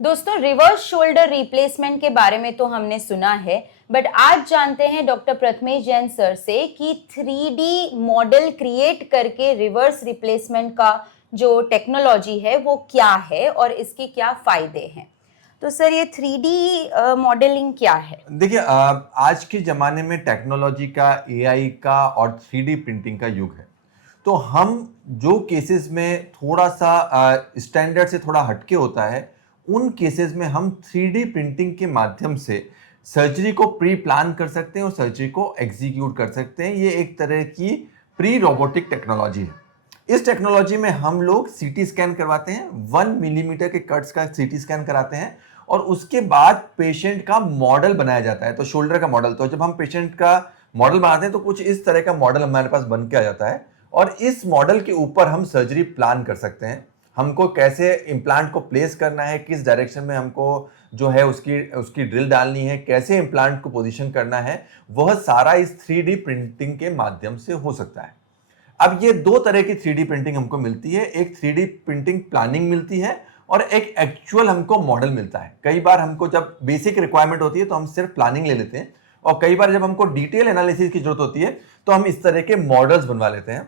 दोस्तों, reverse shoulder replacement के बारे में तो हमने सुना है, बट आज जानते हैं डॉक्टर प्रथमेश जैन सर से कि 3D मॉडल क्रिएट करके रिवर्स रिप्लेसमेंट का जो टेक्नोलॉजी है वो क्या है और इसके क्या फायदे हैं। तो सर, ये 3D मॉडलिंग क्या है? देखिए, आज के ज़माने में टेक्नोलॉजी का, एआई का और 3D प्रिंटिंग का युग है। तो हम जो केसेस में थोड़ा सा स्टैंडर्ड से थोड़ा हटके होता है, उन केसेस में हम 3D प्रिंटिंग के माध्यम से सर्जरी को प्री प्लान कर सकते हैं और सर्जरी को एग्जीक्यूट कर सकते हैं। ये एक तरह की प्री रोबोटिक टेक्नोलॉजी है। इस टेक्नोलॉजी में हम लोग सीटी स्कैन करवाते हैं, 1 मिलीमीटर के कट्स का सीटी स्कैन कराते हैं और उसके बाद पेशेंट का मॉडल बनाया जाता है। तो शोल्डर का मॉडल, तो जब हम पेशेंट का मॉडल बनाते हैं तो कुछ इस तरह का मॉडल हमारे पास बन के आ जाता है और इस मॉडल के ऊपर हम सर्जरी प्लान कर सकते हैं। हमको कैसे इम्प्लांट को प्लेस करना है, किस डायरेक्शन में हमको जो है उसकी ड्रिल डालनी है, कैसे इम्प्लांट को पोजीशन करना है, वह सारा इस 3D प्रिंटिंग के माध्यम से हो सकता है। अब ये दो तरह की 3D प्रिंटिंग हमको मिलती है। एक 3D प्रिंटिंग प्लानिंग मिलती है और एक एक्चुअल हमको मॉडल मिलता है। कई बार हमको जब बेसिक रिक्वायरमेंट होती है तो हम सिर्फ प्लानिंग ले लेते हैं और कई बार जब हमको डिटेल एनालिसिस की जरूरत होती है तो हम इस तरह के मॉडल्स बनवा लेते हैं।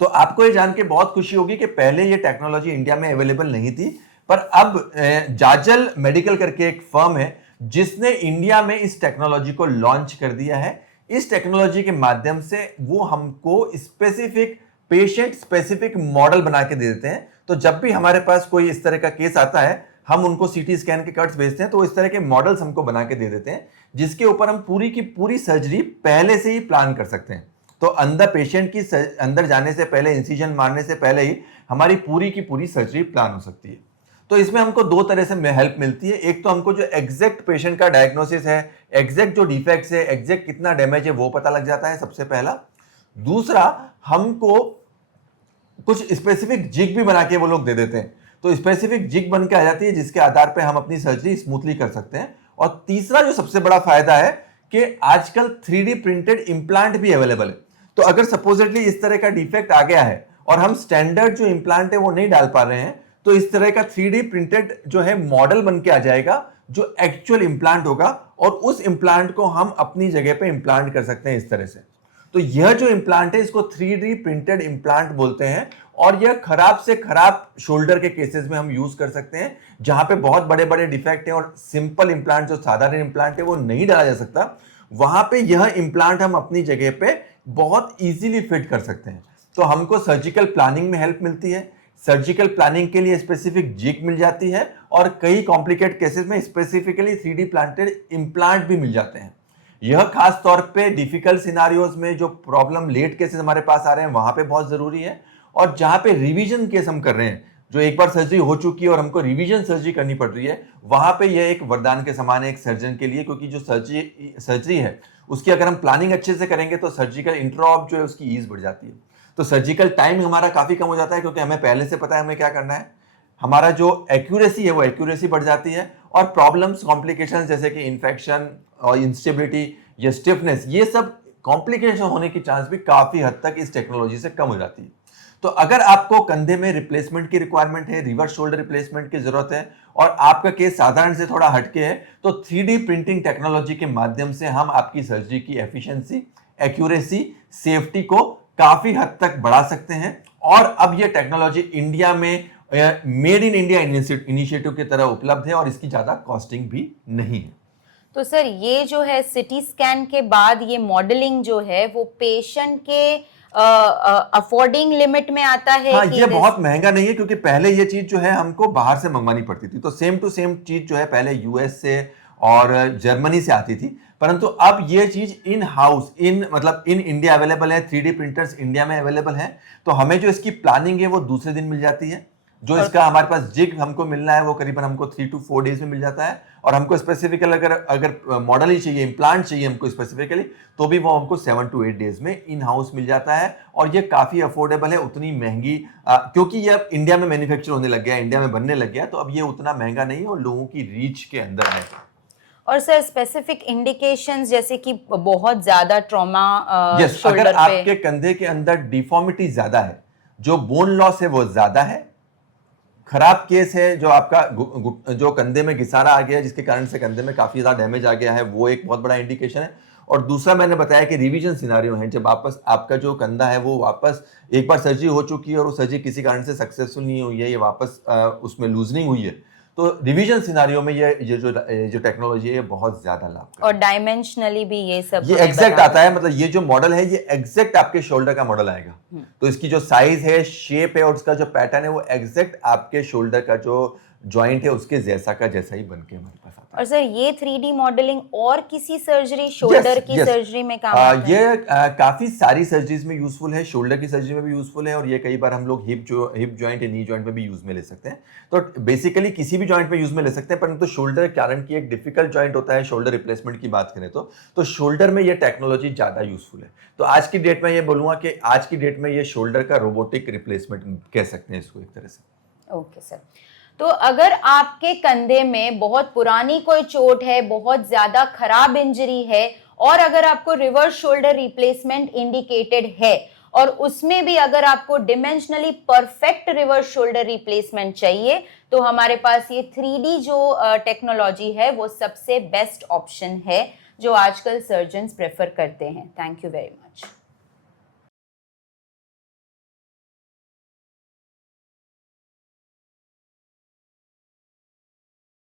तो आपको ये जान के बहुत खुशी होगी कि पहले ये टेक्नोलॉजी इंडिया में अवेलेबल नहीं थी, पर अब जाजल मेडिकल करके एक फर्म है जिसने इंडिया में इस टेक्नोलॉजी को लॉन्च कर दिया है। इस टेक्नोलॉजी के माध्यम से वो हमको स्पेसिफिक पेशेंट स्पेसिफिक मॉडल बना के दे देते हैं। तो जब भी हमारे पास कोई इस तरह का केस आता है, हम उनको सीटी स्कैन के कट्स भेजते हैं तो इस तरह के मॉडल्स हमको बना के दे देते हैं, जिसके ऊपर हम पूरी की पूरी सर्जरी पहले से ही प्लान कर सकते हैं। तो अंदर पेशेंट की अंदर जाने से पहले, इंसिजन मारने से पहले ही हमारी पूरी की पूरी सर्जरी प्लान हो सकती है। तो इसमें हमको दो तरह से हेल्प मिलती है। एक तो हमको जो एग्जैक्ट पेशेंट का डायग्नोसिस है, एग्जैक्ट जो डिफेक्ट्स है, एग्जैक्ट कितना डैमेज है वो पता लग जाता है सबसे पहला। दूसरा, हमको कुछ स्पेसिफिक जिग भी बना के वो लोग दे देते हैं, तो स्पेसिफिक जिग बन के आ जाती है जिसके आधार पे हम अपनी सर्जरी स्मूथली कर सकते हैं। और तीसरा जो सबसे बड़ा फायदा है कि आजकल 3D प्रिंटेड इंप्लांट भी अवेलेबल है। तो अगर सपोजिटली इस तरह का डिफेक्ट आ गया है और हम स्टैंडर्ड जो इंप्लांट है वो नहीं डाल पा रहे हैं, तो इस तरह का 3D प्रिंटेड जो है मॉडल बन के आ जाएगा जो एक्चुअल इंप्लांट होगा और उस इंप्लांट को हम अपनी जगह पे इंप्लांट कर सकते हैं इस तरह से। तो यह जो इंप्लांट है इसको 3D प्रिंटेड इंप्लांट बोलते हैं और यह खराब से खराब शोल्डर के केसेस में हम यूज कर सकते हैं, जहां पे बहुत बड़े बड़े डिफेक्ट हैं और सिंपल इंप्लांट जो साधारण इंप्लांट है वो नहीं डाला जा सकता। वहां पे यह इंप्लांट हम अपनी जगह पे बहुत इजीली फिट कर सकते हैं। तो हमको सर्जिकल प्लानिंग में हेल्प मिलती है, सर्जिकल प्लानिंग के लिए स्पेसिफिक जिग मिल जाती है और कई कॉम्प्लिकेट केसेस में स्पेसिफिकली 3D प्लांटेड इंप्लांट भी मिल जाते हैं। यह खास तौर पे डिफिकल्ट सिनारियोज में जो प्रॉब्लम लेट केसेस हमारे पास आ रहे हैं वहां पे बहुत जरूरी है। और जहां पे रिवीजन केस हम कर रहे हैं, जो एक बार सर्जरी हो चुकी है और हमको रिवीजन सर्जरी करनी पड़ रही है, वहां पे यह एक वरदान के समान है एक सर्जन के लिए, क्योंकि जो सर्जरी है उसकी अगर हम प्लानिंग अच्छे से करेंगे तो सर्जिकल इंटरऑप जो है उसकी ईज बढ़ जाती है। तो सर्जिकल टाइम हमारा काफी कम हो जाता है क्योंकि हमें पहले से पता है हमें क्या करना है। हमारा जो एक्यूरेसी है वो एक्यूरेसी बढ़ जाती है और प्रॉब्लम्स, कॉम्प्लिकेशंस जैसे कि इन्फेक्शन और इंस्टेबिलिटी या स्टिफनेस, ये सब कॉम्प्लिकेशन होने की चांस भी काफी हद तक इस टेक्नोलॉजी से कम हो जाती है। तो अगर आपको कंधे में रिप्लेसमेंट की रिक्वायरमेंट है, रिवर्स शोल्डर रिप्लेसमेंट की जरूरत है और आपका केस साधारण से थोड़ा हटके है, तो 3D प्रिंटिंग टेक्नोलॉजी के माध्यम से हम आपकी सर्जरी की एफिशिएंसी, एक्यूरेसी, सेफ्टी को काफी हद तक बढ़ा सकते हैं। और अब यह टेक्नोलॉजी इंडिया में मेड इन इंडिया इनिशिएटिव की तरह उपलब्ध है और इसकी ज्यादा कॉस्टिंग भी नहीं है। तो सर, ये जो है सिटी स्कैन के बाद ये मॉडलिंग जो है वो पेशेंट के अफोर्डिंग लिमिट में आता है हाँ, कि ये बहुत महंगा नहीं है, क्योंकि पहले ये चीज जो है हमको बाहर से मंगवानी पड़ती थी। तो सेम टू सेम चीज जो है पहले यूएस से और जर्मनी से आती थी, परंतु अब ये चीज इन हाउस, मतलब इन इंडिया अवेलेबल है। 3D प्रिंटर्स इंडिया में अवेलेबल है, तो हमें जो इसकी प्लानिंग है वो दूसरे दिन मिल जाती है। जो इसका हमारे पास जिग हमको मिलना है वो करीबन हमको 3 to 4 डेज में मिल जाता है। और हमको स्पेसिफिकली अगर मॉडल ही चाहिए, इम्प्लांट चाहिए हमको स्पेसिफिकली, तो भी वो हमको 7 to 8 डेज में इन हाउस मिल जाता है। और ये काफी अफोर्डेबल है, उतनी महंगी, क्योंकि ये अब इंडिया में मैन्युफैक्चर होने लग गया, इंडिया में बनने लग गया, तो अब ये उतना महंगा नहीं है और लोगों की रीच के अंदर है। और सर, स्पेसिफिक इंडिकेशंस जैसे कि बहुत ज्यादा ट्रॉमा यस, अगर शोल्डर पे, आपके कंधे के अंदर डिफॉर्मिटी ज्यादा है, जो बोन लॉस है वो ज्यादा है, खराब केस है जो आपका जो कंधे में घिसारा आ गया है, जिसके कारण से कंधे में काफी ज्यादा डैमेज आ गया है, वो एक बहुत बड़ा इंडिकेशन है। और दूसरा मैंने बताया कि रिवीजन सिनारियो है, जब वापस आपका जो कंधा है वो वापस एक बार सर्जरी हो चुकी है और वो सर्जरी किसी कारण से सक्सेसफुल नहीं हुई है, ये वापस उसमें लूजनिंग हुई है, तो रिवीजन सिनारियो में ये जो टेक्नोलॉजी है ये बहुत ज्यादा लाभकारी और डायमेंशनली भी ये सब ये हमें एग्जैक्ट बता आता है, मतलब ये जो मॉडल है ये एग्जैक्ट आपके शोल्डर का मॉडल आएगा। तो इसकी जो साइज है, शेप है और उसका जो पैटर्न है वो एग्जैक्ट आपके शोल्डर का जो जॉइंट है उसके जैसा का जैसा ही बन के हमारे पास आता है। और सर ये 3D मॉडलिंग और किसी सर्जरी, शोल्डर की yes. सर्जरी में काम आता है? ये काफी सारी सर्जरीज में यूजफुल है, शोल्डर की सर्जरी में भी यूजफुल है और ये कई बार हम लोग हिप जॉइंट या नी जॉइंट में भी यूज में ले सकते हैं। तो बेसिकली किसी भी जॉइंट में यूज में ले सकते हैं, परंतु शोल्डर कारण की एक डिफिकल्ट जॉइंट होता है, शोल्डर रिप्लेसमेंट की बात करें तो शोल्डर में ये टेक्नोलॉजी ज्यादा यूजफुल है। तो आज की डेट में ये बोलूंगा कि आज की डेट में ये शोल्डर का रोबोटिक रिप्लेसमेंट कह सकते हैं इसको एक तरह से। ओके सर, तो अगर आपके कंधे में बहुत पुरानी कोई चोट है, बहुत ज्यादा खराब इंजरी है और अगर आपको रिवर्स शोल्डर रिप्लेसमेंट इंडिकेटेड है और उसमें भी अगर आपको डिमेंशनली परफेक्ट रिवर्स शोल्डर रिप्लेसमेंट चाहिए, तो हमारे पास ये 3D जो टेक्नोलॉजी है वो सबसे बेस्ट ऑप्शन है जो आजकल सर्जन्स प्रेफर करते हैं। Thank you very much.